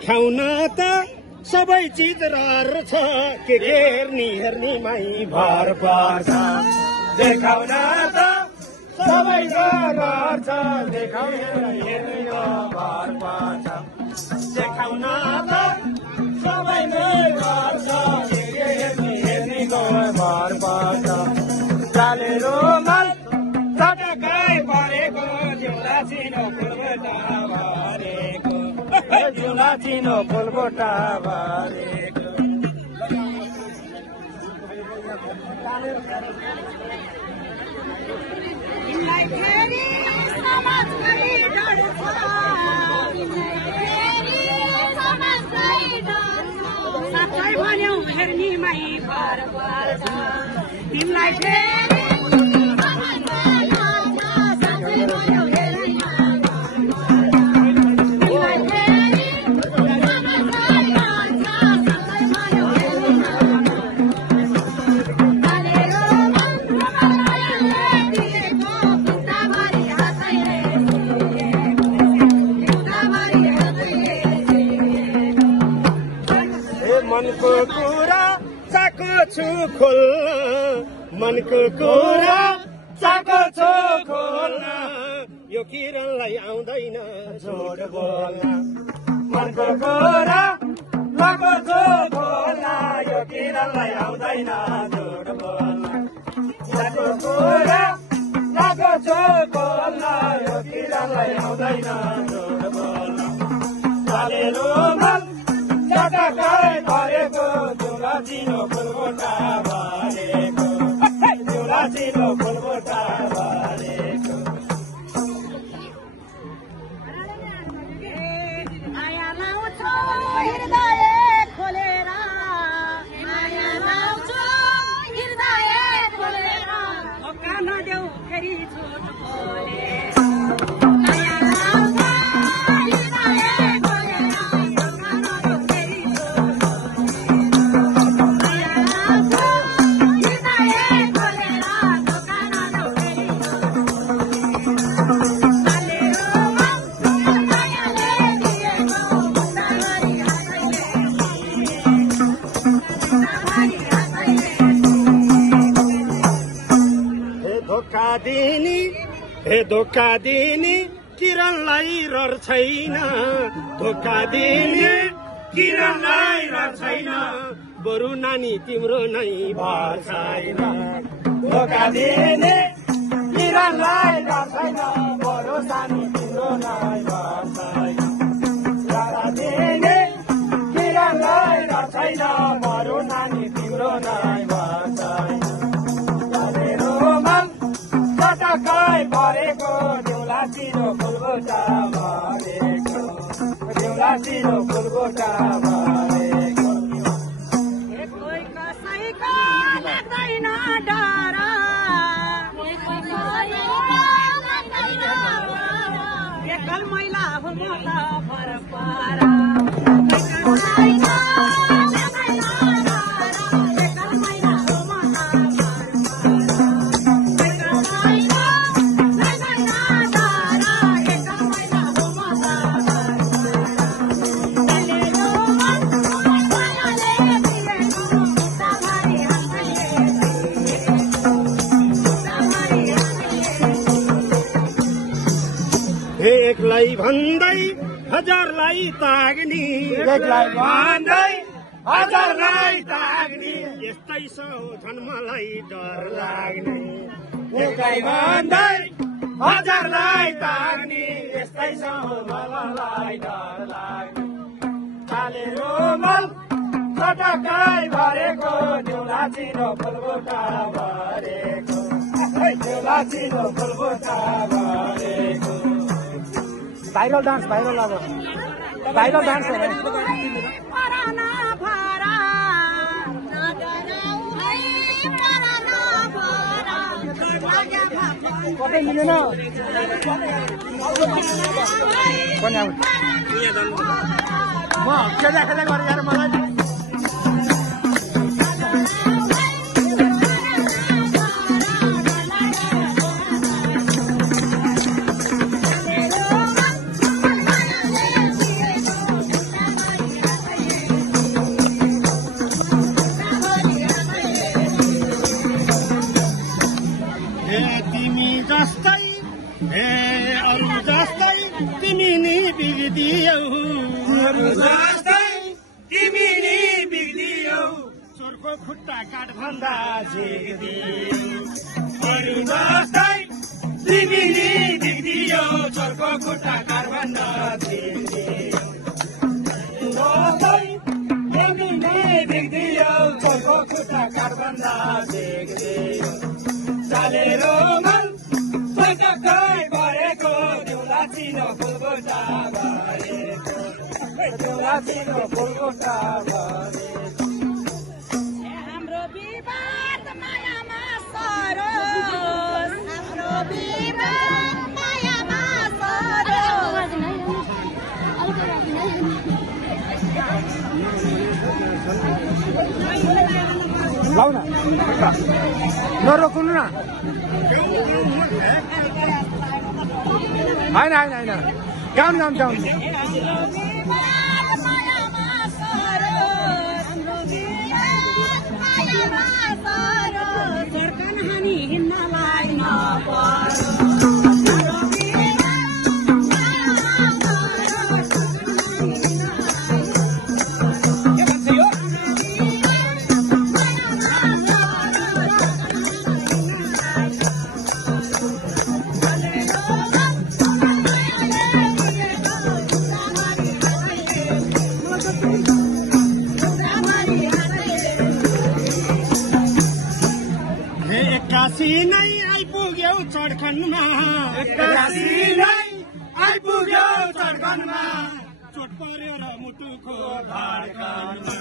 देखाउन त सबै चिज रहर छ के हेर्नीमै भर पर्छ देखाउन त सबै रहर छ देखाउन हेर्नीमा भर पर्छ देखाउन त सबै रहर छ के हेर्नीमा भर पर्छ चाले रोमल चटकाइ परेको जिउला चिनो फुलबोटा भरेको जिउला चिनो फुलबोटा भरेको तिमीलाई फेरि समाजकै डर छ साथै भन्यौ हेर्नीमै भर पर्छ तिमीलाई फेरि मनको कुरा चाको छु खोल्न मनको कुरा चाको छु खोल्न यो किरणलाई आउँदैन झोड बोल्न मनको कुरा चाको छु खोल्न यो किरणलाई आउँदैन झोड बोल्न चाको कुरा चाको छु खोल्न यो किरणलाई आउँदैन झोड बोल्न चालेलो मन चटकाइ परेको जिउला चिनो फुलबोटा भरेको जिउला चिनो फुलबोटा भरेको माया लाउँछु हृदय खोलेर माया लाउँछु हृदय खोलेर धोका नदेऊ फेरि झुट बोलेर धोका दिने किरणलाई रहर छैन धोका दिने किरणलाई रहर छैन बरु नानी तिम्रो नै भर छैन धोका दिने किरणलाई रहर छैन बरु नानी तिम्रो नै भर छैन धोका दिने किरणलाई रहर छैन बरु नानी तिम्रो नै भर छैन चटकाइ परेको जिउला चिनो फुलबोटा भरेको जिउला चिनो फुलबोटा भरेको कोही कसैको लाग्दैन डर एकल मैला हो म त भर पर एकलाई भन्दै हजारलाई ताग्ने एकलाई भन्दै हजारलाई ताग्ने यस्तै छ जन्मलाई डर लाग्ने एकलाई भन्दै हजारलाई ताग्ने यस्तै छ मलाई डर लाग्ने चाले रोमल चटकाइ भरेको जिउला चिनो फुलबोटा भरेको जिउला चिनो फुलबोटा भरेको भाइरल डान्स भाइरल अब भाइरल डान्स हो कतै मिलेन म खेला खेला गरेर मलाई झिक्दियो अरू जस्तै तिमीले देख्दियो चर्को खुट्टा कारभन्दा झिक्दियो जस्तै तिमीले देख्दियो चर्को खुट्टा कारभन्दा झिक्दियो चालेर मन पटक्कै भरेको देउला चिनो फुलगोटा भरेको देउला चिनो फुलगोटा भरेको हाम्रो विवाद मायामा सरोस हाम्रो विवाद मायामा सरोस लाउ न नरोक्नु न होइन होइन होइन गाउनु गाउनु एक्कासी नै आइपुग्यौ चड्खनमा एक्कासी नै आइपुग्यौ चड्खनमा चोट पर्यो र मुटुको धड्कनमा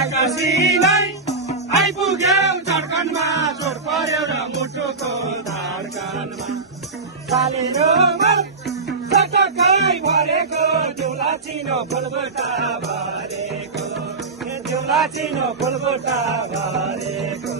एक्कासी नै आइपुग्यौ चड्खनमा चोट पर्यो र मुटुको धड्कनमा चालेर मन चटक्कै भरेको देउला चिनो फुलगोटा भरेको देउला चिनो फुलगोटा भरेको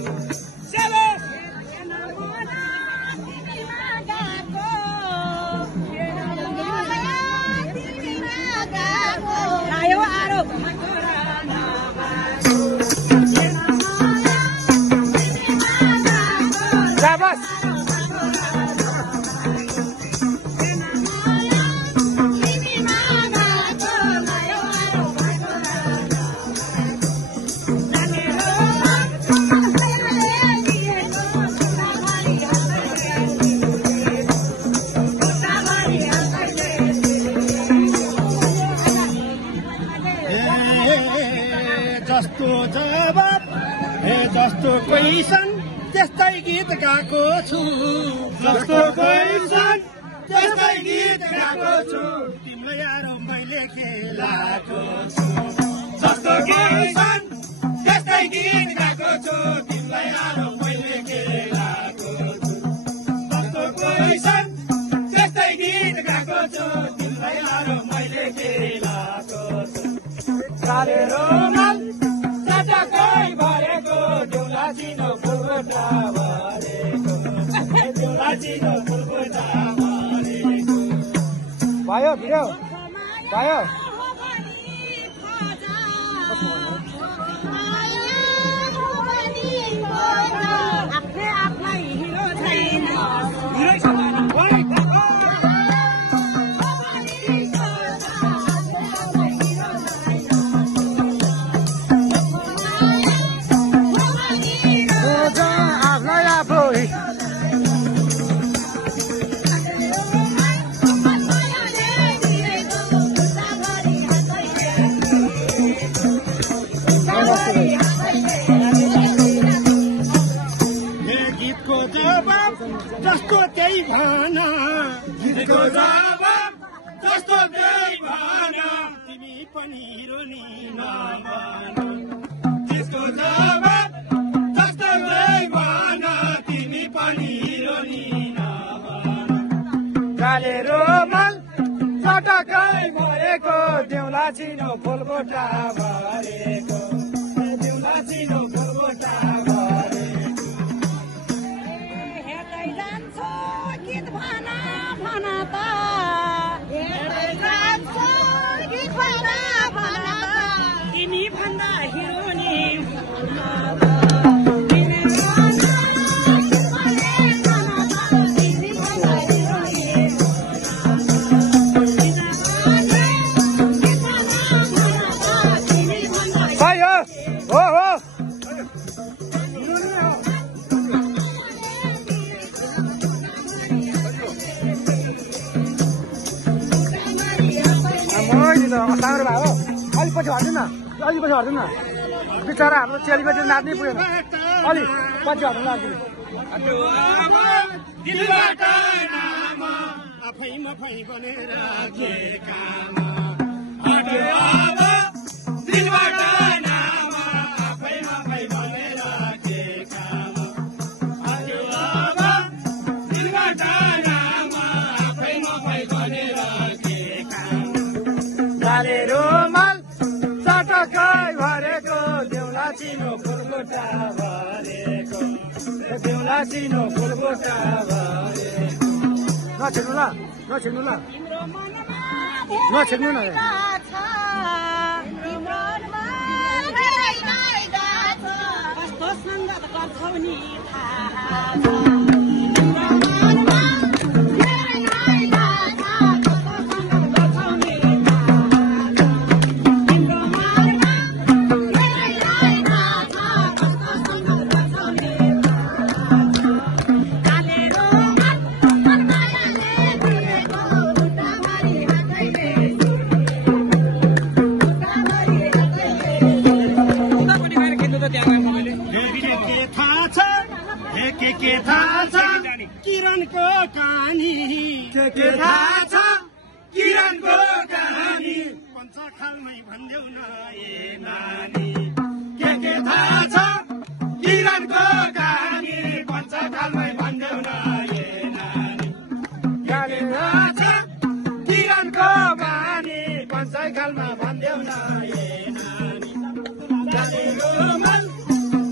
जस्तो जवाब जस्तो क्वेसन त्यस्तै गीत गाएको छु जस्तो क्वेसन त्यस्तै गीत गाएको छु तिमीलाई आरो मैले खेलाएको छु जस्तो क्वेसन त्यस्तै गीत गाएको छु तिमीलाई आरो मैले खेलाएको छु जस्तो क्वेसन त्यस्तै गीत गाएको छु तिमीलाई आरो मैले खेलाएको छु चालेर मन चटक्कै भरेको देउला चिनो फुलगोटा भरेको देउला चिनो फुलगोटा भरेको भयो भिडियो भयो आफ्नै आफ्नै हिरो छैन गीतको जवाब जस्तो त्यही भन गीतको जवाब जस्तो त्यही भन तिमी पनि हिरो नि नभन त्यसको जवाब जस्तो त्यही भन तिमी पनि हिरो नि नभन चालेर मन चटक्कै भरेको देउला चिनो फुलगोटा भरेको देउला चिनो फुलगोटा तिमी भन्दा हिरो नि भयो हो पछि हट्नु न अलि पछि हट्नु न बिचरा हाम्रो चेलीबेटी नाच्नै पुगेन अलि पछि हट्नु लाग्यो आफैमा फै बनेर के काम दिलबाट नाम आफैमा फै बनेर के काम दिलबाट नाम आफैमा फै बनेर के काम लाले रुमाल चटकै भरेको देउला चिनो फुलकोटा भरेको देउला चिनो फुलकोटा भरेको नछिर्नु ल नछिर्नु ल नछिर्नु न कस्तो सङ्गत गर्छौ नि थाहा के थाहा छ किरणको कहानी के थाहा छ किरणको कहानी पञ्चखालमै भन्देऊ न ए नानी के थाहा छ किरणको कहानी पञ्चखालमै भन्देऊ न ए नानी के थाहा छ किरणको कहानी पञ्चखालमा भन्देऊ न ए नानी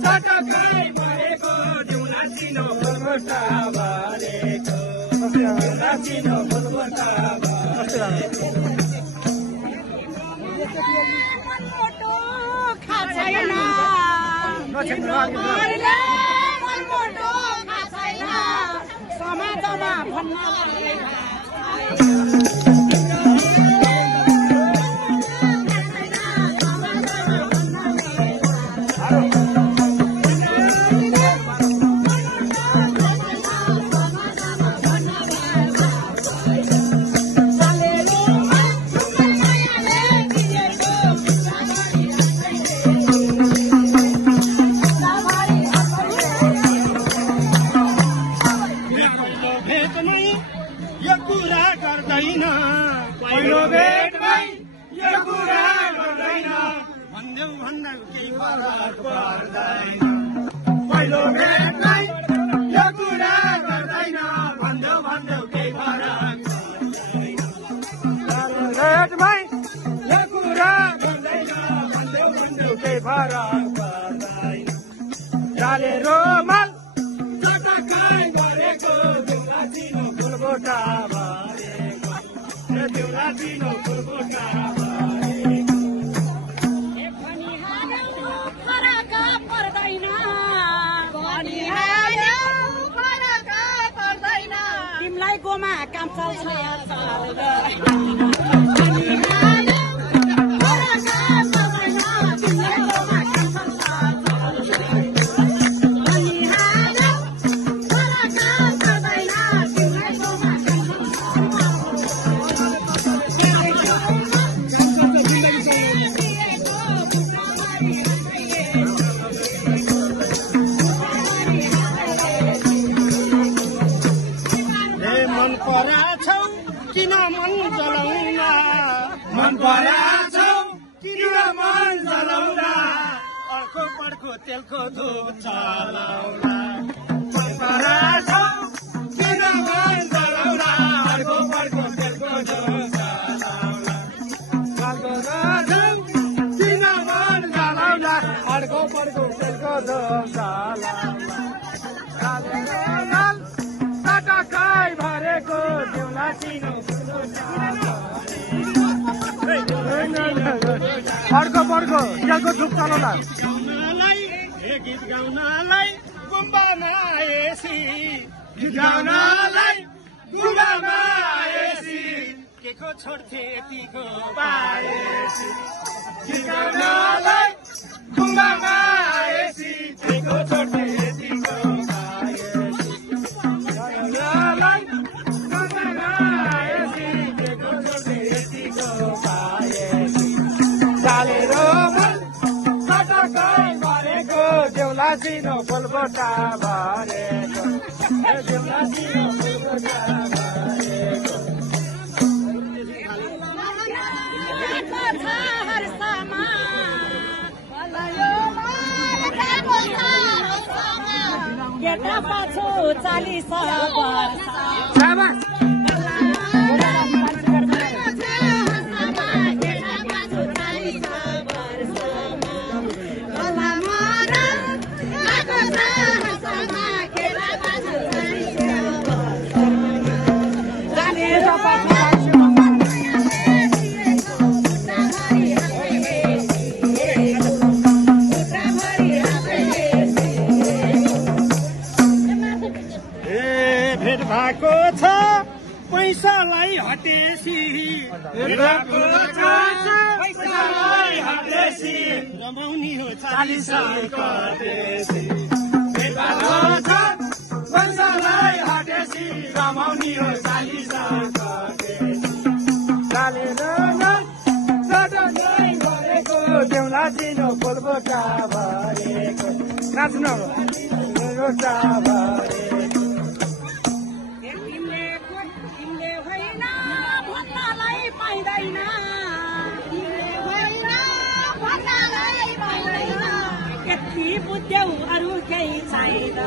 चटकै भरेको चिनो फुलकोटा भरेको चिनो फुलकोटा भरेको समाजमा भन्न पहिलो भेटमै यो कुरा गर्दैन भन्देऊ भन्दा केही फरक पर्दैन पहिलो भेटमै यो कुरा गर्दैन भन्देऊ केही फरक भेटमै यो कुरा गर्दैन भन्देऊ केही फरक पर्दैन लाले रुमाल चटकै भरेको देउला चिनो फुलकोटा भरेको देउला चिनो फुलकोटा भरेको फरक पर्दैन तिमीलाई गोमा काम चल्छ मन पराछौ किन मन जलाउला अर्को पड्को तेलको धुप चलाउला मन पराछौ किन मन जलाउला अर्को पड्को तेलको धुप चलाउला किन मन जलाउला अर्को पड्को तेलको धुप चलाउला चटकै भरेको देउला चिनो अर्को पड्को तेलको धुप चलाउला गीत गाउनलाई गुम्बामा आएसी गीत गाउनलाई गुम्बामा आएसी केको छोड्थे यतिको पाएसी गीत गाउनलाई गुम्बामा आएसी केको छोड्थे यतिको पाएसी गुम्बामा आएसी केको छोड्थे यतिको पाएसी फुलबोटा भरेको देउला चिनो फुलबोटा भरेको केटा पाछो 40 वर्ष भेट भएको छ पैसालाई हटेसी रमाउनी हो 40 कटेसी भेट भएको छ पैसालाई हटेसी रमाउनी हो 40 कटेसी चालेर सडनै गरेको देउला चिनो फुलबोटा भरेको नाच्नु फुलबोटा भरेको यति बुझ्यौ अरू केही छैन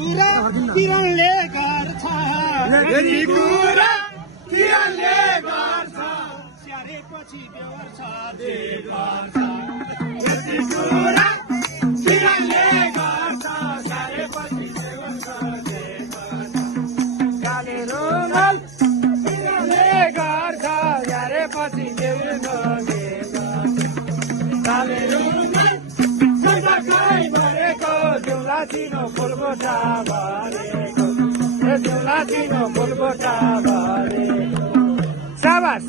किरणले गर्छ यति कुरा किरणले गर्छ स्याहारेपछि बेहोर्छ जे गर्छ यति कुरा किरणले गर्छ स्याहारेपछि बेहोर्छ जे गर्छ गाले रुमाल किरणले गर्छ स्याहारेपछि बेहोर्छ जे गर्छ गाले रुमाल सडकै भरेको देउला चिनो फुलबोटा भरेको देउला चिनो फुलबोटा भरेको शाबास